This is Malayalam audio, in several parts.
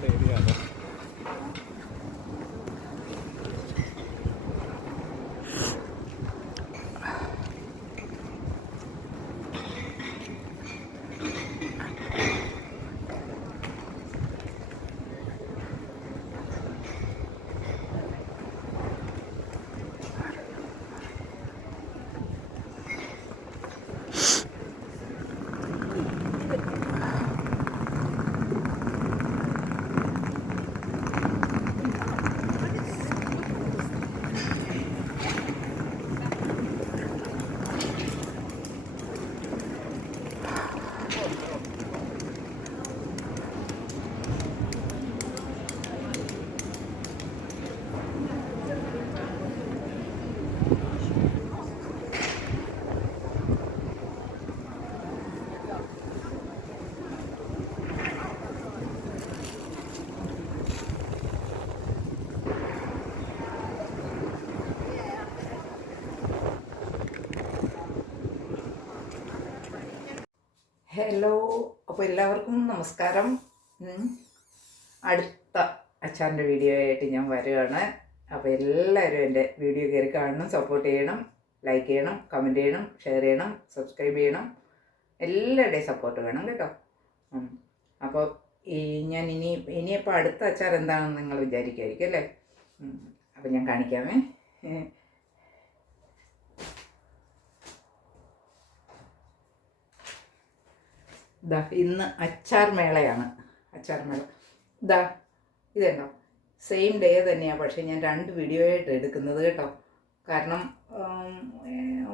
ഞങ്ങളുടെ ഏരിയ ആണ്. ഹലോ, അപ്പോൾ എല്ലാവർക്കും നമസ്കാരം. അടുത്ത അച്ചാറിൻ്റെ വീഡിയോ ആയിട്ട് ഞാൻ വരികയാണ്. അപ്പോൾ എല്ലാവരും എൻ്റെ വീഡിയോ കയറി കാണണം, സപ്പോർട്ട് ചെയ്യണം, ലൈക്ക് ചെയ്യണം, കമൻറ്റ് ചെയ്യണം, ഷെയർ ചെയ്യണം, സബ്സ്ക്രൈബ് ചെയ്യണം. എല്ലാവരുടെയും സപ്പോർട്ട് വേണം കേട്ടോ. അപ്പോൾ ഞാൻ ഇനിയിപ്പോൾ അടുത്ത അച്ചാർ എന്താണെന്ന് നിങ്ങൾ വിചാരിക്കുമായിരിക്കും അല്ലേ? അപ്പോൾ ഞാൻ കാണിക്കാമേ. ഇന്ന് അച്ചാർ മേളയാണ്. അച്ചാർ മേള ഇതുണ്ടോ, സെയിം ഡേ തന്നെയാണ്. പക്ഷേ ഞാൻ 2 വീഡിയോ ആയിട്ട് എടുക്കുന്നത് കേട്ടോ. കാരണം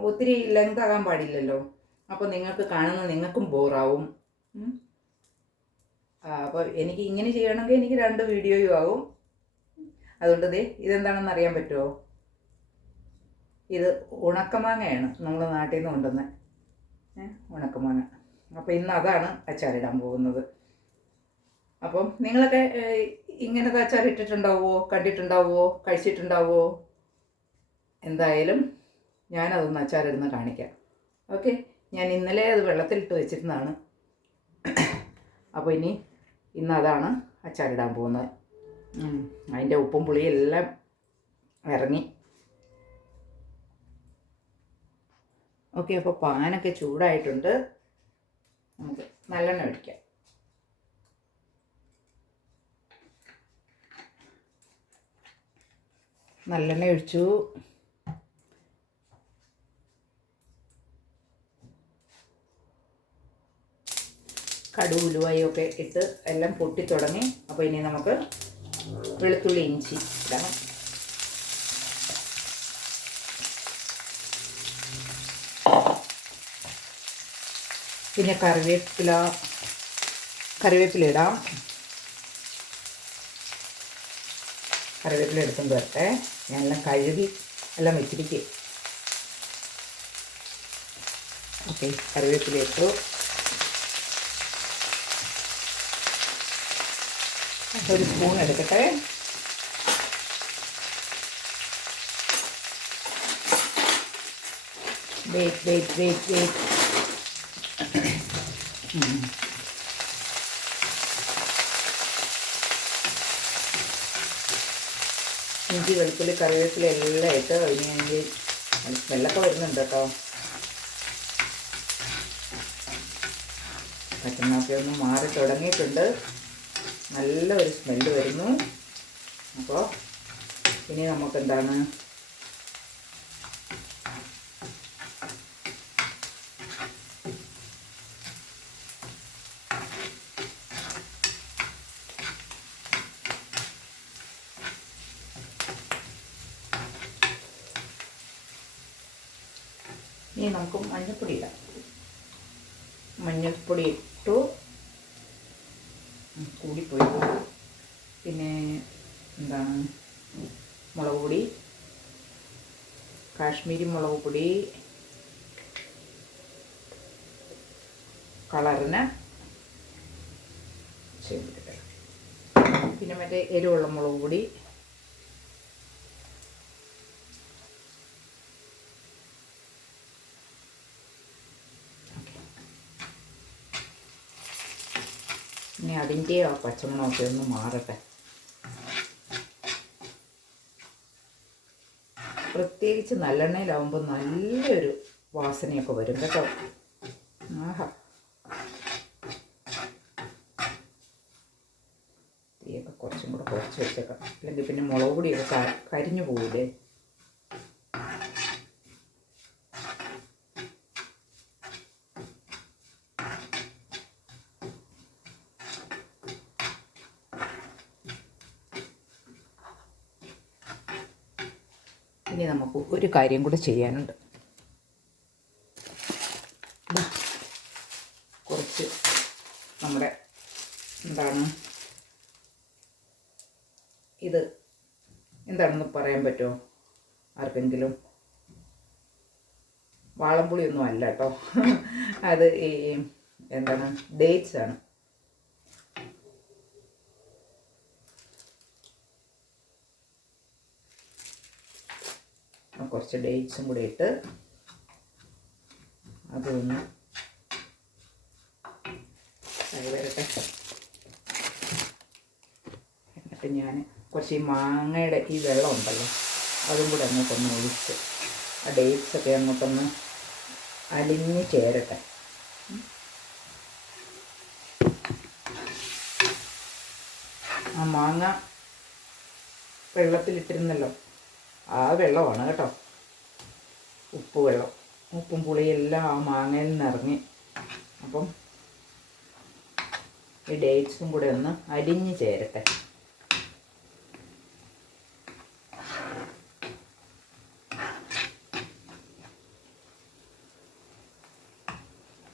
ഒത്തിരി ലെങ്ത് ആകാൻ പാടില്ലല്ലോ. അപ്പോൾ നിങ്ങൾക്ക് കാണുന്ന നിങ്ങൾക്കും ബോറാവും. അപ്പോൾ എനിക്ക് ഇങ്ങനെ ചെയ്യണമെങ്കിൽ എനിക്ക് 2 വീഡിയോയും ആകും. അതുകൊണ്ട് ഇതെന്താണെന്ന് അറിയാൻ പറ്റുമോ? ഇത് ഉണക്കമാങ്ങയാണ്, നമ്മൾ നാട്ടിൽ നിന്ന് കൊണ്ടുവന്ന ഉണക്കമാങ്ങ. അപ്പോൾ ഇന്ന് അതാണ് അച്ചാറിടാൻ പോകുന്നത്. അപ്പം നിങ്ങളൊക്കെ ഇങ്ങനത്തെ അച്ചാർ ഇട്ടിട്ടുണ്ടാവുമോ, കണ്ടിട്ടുണ്ടാവുമോ, കഴിച്ചിട്ടുണ്ടാവുമോ? എന്തായാലും ഞാനതൊന്ന് അച്ചാറിടുന്ന കാണിക്കാം. ഓക്കെ, ഞാൻ ഇന്നലെ അത് വെള്ളത്തിലിട്ട് വെച്ചിരുന്നതാണ്. അപ്പോൾ ഇന്ന് അതാണ് അച്ചാറിടാൻ പോകുന്നത്. അതിൻ്റെ ഉപ്പും പുളിയും എല്ലാം ഇറങ്ങി. ഓക്കെ, അപ്പോൾ പാനൊക്കെ ചൂടായിട്ടുണ്ട്. നമുക്ക് നല്ലെണ്ണ ഒഴിക്കാം. നല്ലെണ്ണ ഒഴിച്ചു. കടുക് ഉലുവായും ഒക്കെ ഇട്ട് എല്ലാം പൊട്ടി തുടങ്ങി. അപ്പോൾ ഇനി നമുക്ക് വെളുത്തുള്ളി ഇഞ്ചി ഇടണം. പിന്നെ കറിവേപ്പില ഇടാം. കറിവേപ്പില എടുത്തും വരട്ടെ. ഞാനെല്ലാം കഴുകി എല്ലാം വെച്ചിരിക്കുക. ഓക്കെ, കറിവേപ്പില ഇട്ടു. ഒരു സ്പൂൺ എടുക്കട്ടെ. വെയിറ്റ്. ഇഞ്ചി, വെളുത്തുള്ളി, കറിവേപ്പില എല്ലാം ഇട്ട് കഴിഞ്ഞ് സ്മെല്ലൊക്കെ വരുന്നുണ്ട് കേട്ടോ. പച്ചമാപ്പി ഒന്ന് മാറി തുടങ്ങിയിട്ടുണ്ട്. നല്ല ഒരു സ്മെല്ല് വരുന്നു. അപ്പോൾ ഇനി നമുക്കെന്താണ്, ഇനി നമുക്ക് മഞ്ഞൾപ്പൊടി ഇടാം. മഞ്ഞൾപ്പൊടി ഇട്ടു. കൂടിപ്പോയി. പിന്നെ എന്താണ്, മുളക് പൊടി, കാശ്മീരി മുളക് പൊടി, കളറിന് ചെയ്തിട്ട്, പിന്നെ മറ്റേ എരിവുള്ള മുളക് പൊടി, ഇനി അതിൻ്റെ ആ പച്ചമണമൊക്കെ ഒന്ന് മാറട്ടെ. പ്രത്യേകിച്ച് നല്ലെണ്ണയിലാവുമ്പോൾ നല്ലൊരു വാസനയൊക്കെ വരും കേട്ടോ. ആഹാ, തീയൊക്കെ കുറച്ചും കൂടെ കുറച്ച് വെച്ചേക്കാം, അല്ലെങ്കിൽ പിന്നെ മുളക് പൊടിയൊക്കെ കരിഞ്ഞു പോകൂലേ. ഇനി നമുക്ക് ഒരു കാര്യം കൂടെ ചെയ്യാനുണ്ട്. കുറച്ച് നമ്മുടെ ഇത് എന്താണെന്ന് പറയാൻ പറ്റുമോ ആർക്കെങ്കിലും? വാളംപുളിയൊന്നും അല്ല കേട്ടോ, അത് ഈ ഡേറ്റ്സ് ആണ്. കുറച്ച് ഡേറ്റ്സും കൂടെ ഇട്ട് അതൊന്ന് വരട്ടെ. എന്നിട്ട് ഞാൻ കുറച്ച് ഈ മാങ്ങയുടെ ഈ വെള്ളം ഉണ്ടല്ലോ അതും കൂടെ അങ്ങോട്ടൊന്ന് ഒഴിച്ച് ആ ഡേറ്റ്സൊക്കെ അങ്ങോട്ടൊന്ന് അലിഞ്ഞ് ചേരട്ടെ. ആ മാങ്ങ വെള്ളത്തിലിട്ടിരുന്നല്ലോ, ആ വെള്ളമാണ് കേട്ടോ, ഉപ്പ് വെള്ളം. ഉപ്പും പുളിയെല്ലാം ആ മാങ്ങയിൽ നിന്ന് ഇറങ്ങി. അപ്പം ഈ ഡേറ്റ്സും കൂടെ ഒന്ന് അരിഞ്ഞ് ചേരട്ടെ.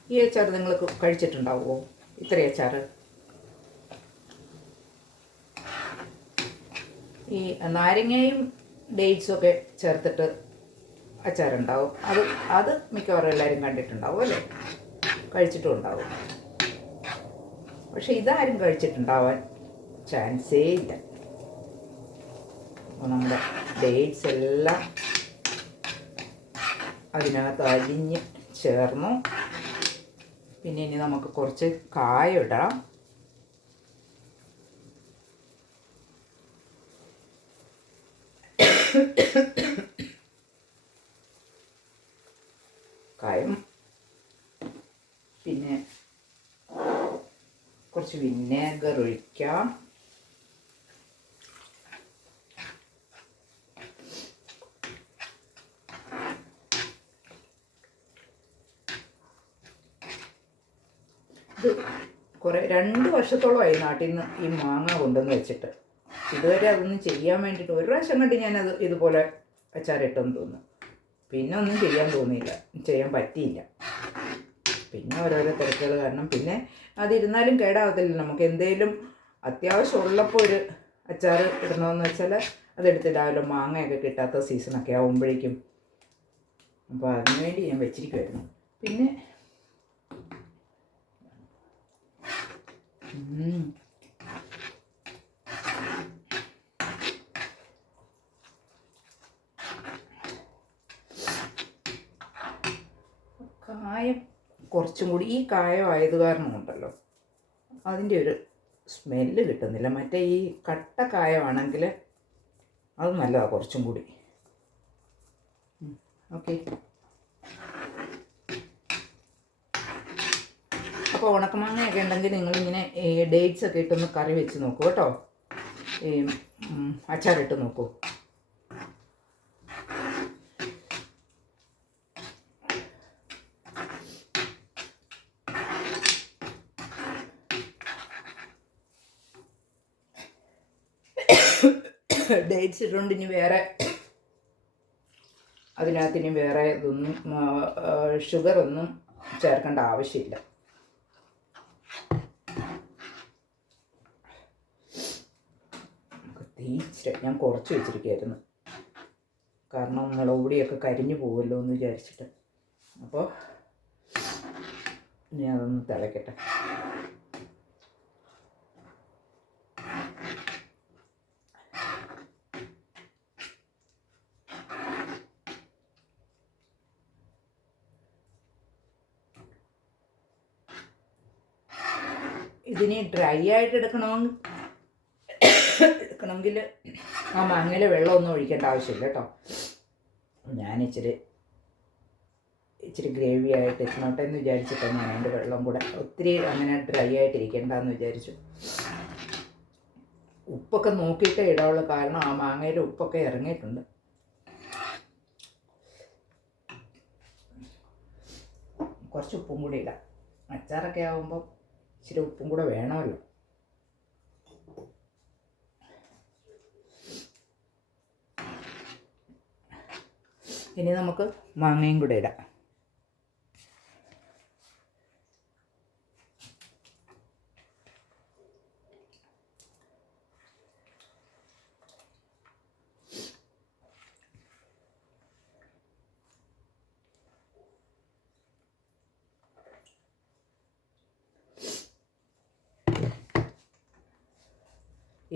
ഈ അച്ചാർ നിങ്ങൾ കഴിച്ചിട്ടുണ്ടാവുമോ? ഇത്രയും അച്ചാർ ഈ നാരങ്ങയും ഡേറ്റ്സും ഒക്കെ ചേർത്തിട്ട് അച്ചാറുണ്ടാവും. അത് മിക്കവാറും എല്ലാവരും കണ്ടിട്ടുണ്ടാവും അല്ലേ, കഴിച്ചിട്ടും ഉണ്ടാവും. പക്ഷെ ഇതാരും കഴിച്ചിട്ടുണ്ടാവാൻ ചാൻസേ ഇല്ല. അപ്പോൾ നമ്മുടെ ഡേറ്റ്സ് എല്ലാം അതിനകത്ത് അരിഞ്ഞ് ചേർന്നു. പിന്നെ ഇനി നമുക്ക് കുറച്ച് കായം ഇടാം. കായം, പിന്നെ കുറച്ച് വിനേഗർ ഒഴിക്കാം. ഇത് 2 വർഷത്തോളമായി നാട്ടിൽ നിന്ന് ഈ മാങ്ങ കൊണ്ടുവന്ന് വെച്ചിട്ട്. ഇതുവരെ അതൊന്നും ചെയ്യാൻ വേണ്ടിയിട്ട് ഒരു പ്രാവശ്യം കണ്ട് ഞാനത് ഇതുപോലെ അച്ചാറിട്ടെന്ന് തോന്നുന്നു. പിന്നെ ഒന്നും ചെയ്യാൻ പറ്റിയില്ല. പിന്നെ ഓരോരോ തിരക്കുകൾ കാരണം പിന്നെ അതിരുന്നാലും കേടാവത്തില്ല. നമുക്ക് എന്തെങ്കിലും അത്യാവശ്യം ഉള്ളപ്പോൾ ഒരു അച്ചാർ ഇടണമെന്ന് വെച്ചാൽ അതെടുത്തിടാമല്ലോ, മാങ്ങയൊക്കെ കിട്ടാത്ത സീസണൊക്കെ ആകുമ്പോഴേക്കും. അപ്പോൾ അതിനുവേണ്ടി ഞാൻ വെച്ചിരിക്കുമായിരുന്നു. പിന്നെ കായം കുറച്ചും കൂടി, ഈ കായം ആയത് കാരണമുണ്ടല്ലോ അതിൻ്റെ ഒരു സ്മെല്ല് കിട്ടുന്നില്ല. മറ്റേ ഈ കട്ട കായമാണെങ്കിൽ അത് നല്ലതാണ് കുറച്ചും കൂടി. ഓക്കെ, അപ്പോൾ ഉണക്കമാങ്ങയൊക്കെ ഉണ്ടെങ്കിൽ നിങ്ങളിങ്ങനെ ഡേറ്റ്സ് ഒക്കെ ഇട്ടൊന്ന് കറി വെച്ച് നോക്കൂ കേട്ടോ, ഈ അച്ചാറിട്ട് നോക്കൂ. ഡേറ്റ്സ് ഇട്ടുകൊണ്ട് ഇനി വേറെ അതിനകത്തിന് വേറെ ഇതൊന്നും ഷുഗറൊന്നും ചേർക്കേണ്ട ആവശ്യമില്ല. തീച്ചിട്ട് ഞാൻ കുറച്ച് വെച്ചിരിക്കുകയായിരുന്നു, കാരണം മുളക് പൊടിയൊക്കെ കരിഞ്ഞു പോകുമല്ലോ എന്ന് വിചാരിച്ചിട്ട്. അപ്പോൾ ഇനി അതൊന്ന് തിളയ്ക്കട്ടെ. ഇതിന് ഡ്രൈ ആയിട്ട് എടുക്കണമെങ്കിൽ ആ മാങ്ങയിൽ വെള്ളമൊന്നും ഒഴിക്കേണ്ട ആവശ്യമില്ല കേട്ടോ. ഞാൻ ഇച്ചിരി ഗ്രേവി ആയിട്ട് ഇരുന്നോട്ടെ എന്ന് വിചാരിച്ചിട്ടാണ് ഞാൻ അതിൻ്റെ വെള്ളം കൂടെ ഒത്തിരി അങ്ങനെ ഡ്രൈ ആയിട്ടിരിക്കേണ്ടെന്ന് വിചാരിച്ചു. ഉപ്പൊക്കെ നോക്കിയിട്ടേ ഇടാവുള്ളൂ, കാരണം ആ മാങ്ങയിൽ ഉപ്പൊക്കെ ഇറങ്ങിയിട്ടുണ്ട്. കുറച്ച് ഉപ്പും കൂടി ഇടാം. അച്ചാറൊക്കെ ആകുമ്പോൾ ഇച്ചിരി ഉപ്പും കൂടെ വേണമല്ലോ. ഇനി നമുക്ക് മാങ്ങയും കൂടെ ഇടാം.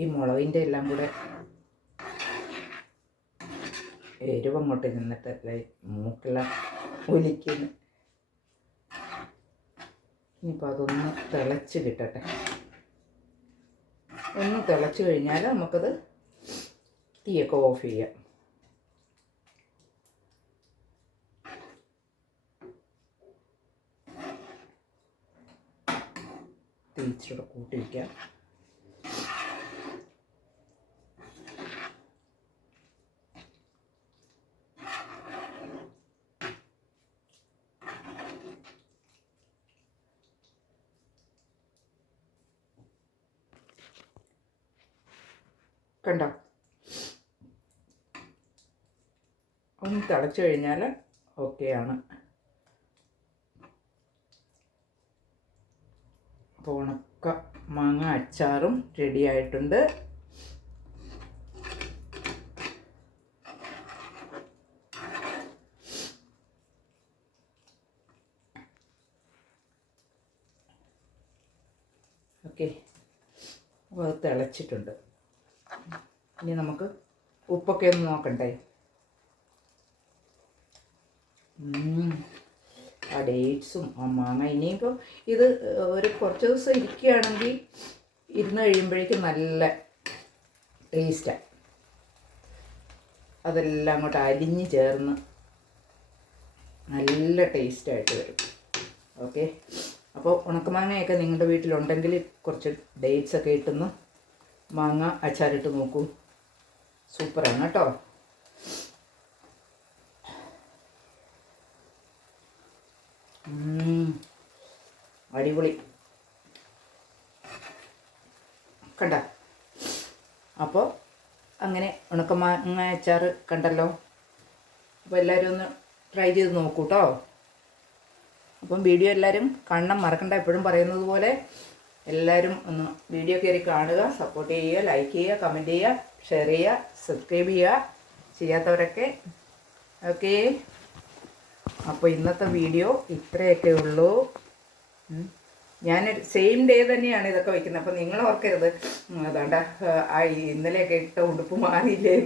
ഈ മുളകിൻ്റെ എല്ലാം കൂടെ എരിവങ്ങോട്ട് നിന്നിട്ടല്ലേ മൂക്കെല്ലാം ഒലിക്കുന്നു. ഇനിയിപ്പോൾ അതൊന്ന് തിളച്ച് കിട്ടട്ടെ. ഒന്ന് തിളച്ച് കഴിഞ്ഞാൽ നമുക്കത് തീയൊക്കെ ഓഫ് ചെയ്യാം. തീ ഇച്ചിരി കൂട്ടി വയ്ക്കാം. കണ്ടോ, ഒന്ന് തിളച്ച് കഴിഞ്ഞാൽ ഓക്കെയാണ്. അപ്പോൾ ഉണക്ക മാങ്ങ അച്ചാറും റെഡി ആയിട്ടുണ്ട്. ഓക്കെ, അപ്പോൾ അത് തിളച്ചിട്ടുണ്ട്. ഇനി നമുക്ക് ഉപ്പൊക്കെ ഒന്ന് നോക്കണ്ടേ. ആ ഡേറ്റ്സും ആ മാങ്ങ, ഇനിയിപ്പോൾ ഇത് ഒരു കുറച്ച് ദിവസം ഇരിക്കുകയാണെങ്കിൽ ഇരുന്ന് കഴിയുമ്പോഴേക്കും നല്ല ടേസ്റ്റാണ്. അതെല്ലാം അങ്ങോട്ട് അലിഞ്ഞ് ചേർന്ന് നല്ല ടേസ്റ്റായിട്ട് വരും. ഓക്കെ, അപ്പോൾ ഉണക്കമാങ്ങയൊക്കെ നിങ്ങളുടെ വീട്ടിലുണ്ടെങ്കിൽ കുറച്ച് ഡേറ്റ്സൊക്കെ ഇട്ടുന്ന് മാങ്ങ അച്ചാറിട്ട് നോക്കൂ. സൂപ്പറാണ് കേട്ടോ. അടിപൊളി. കണ്ട, അപ്പോൾ അങ്ങനെ ഉണക്കമാങ്ങ അച്ചാർ കണ്ടല്ലോ. അപ്പോൾ എല്ലാവരും ഒന്ന് ട്രൈ ചെയ്ത് നോക്കൂ കേട്ടോ. അപ്പം വീഡിയോ എല്ലാവരും കാണണം മറക്കണ്ട. എപ്പോഴും പറയുന്നത് പോലെ എല്ലാവരും ഒന്ന് വീഡിയോ കയറി കാണുക, സപ്പോർട്ട് ചെയ്യുക, ലൈക്ക് ചെയ്യുക, കമൻറ്റ് ചെയ്യുക, ഷെയർ ചെയ്യുക, സബ്സ്ക്രൈബ് ചെയ്യുക ചെയ്യാത്തവരൊക്കെ. ഓക്കെ, അപ്പോൾ ഇന്നത്തെ വീഡിയോ ഇത്രയൊക്കെ ഉള്ളൂ. ഞാൻ സെയിം ഡേ തന്നെയാണ് ഇതൊക്കെ വയ്ക്കുന്നത്. അപ്പോൾ നിങ്ങൾ ഓർക്കരുത് അതാണ്ട ഇന്നലെയൊക്കെ ഇട്ട ഉടുപ്പ് മാറിയില്ലേ.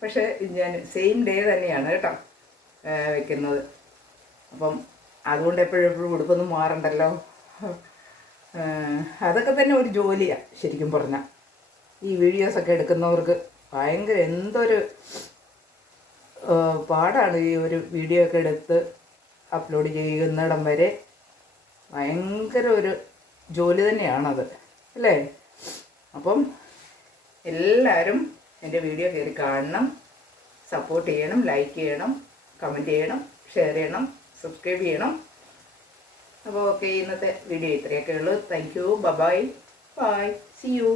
പക്ഷേ ഞാൻ സെയിം ഡേ തന്നെയാണ് കേട്ടോ വയ്ക്കുന്നത്. അപ്പം അതുകൊണ്ട് എപ്പോഴും ഉടുപ്പൊന്നും മാറണ്ടല്ലോ. അതൊക്കെ തന്നെ ഒരു ജോലിയാണ് ശരിക്കും പറഞ്ഞാൽ. ഈ വീഡിയോസൊക്കെ എടുക്കുന്നവർക്ക് ഭയങ്കര എന്തൊരു പാടാണ്. ഈ ഒരു വീഡിയോ ഒക്കെ എടുത്ത് അപ്ലോഡ് ചെയ്യുന്നിടം വരെ ഭയങ്കര ഒരു ജോലി തന്നെയാണത്, അല്ലേ? അപ്പം എല്ലാവരും എൻ്റെ വീഡിയോ കയറി കാണണം, സപ്പോർട്ട് ചെയ്യണം, ലൈക്ക് ചെയ്യണം, കമൻറ്റ് ചെയ്യണം, ഷെയർ ചെയ്യണം, സബ്സ്ക്രൈബ് ചെയ്യണം. അപ്പോൾ ഓക്കെ, ഇന്നത്തെ വീഡിയോ ഇത്രയൊക്കെ ഉള്ളൂ. Thank you, bye bye, see U.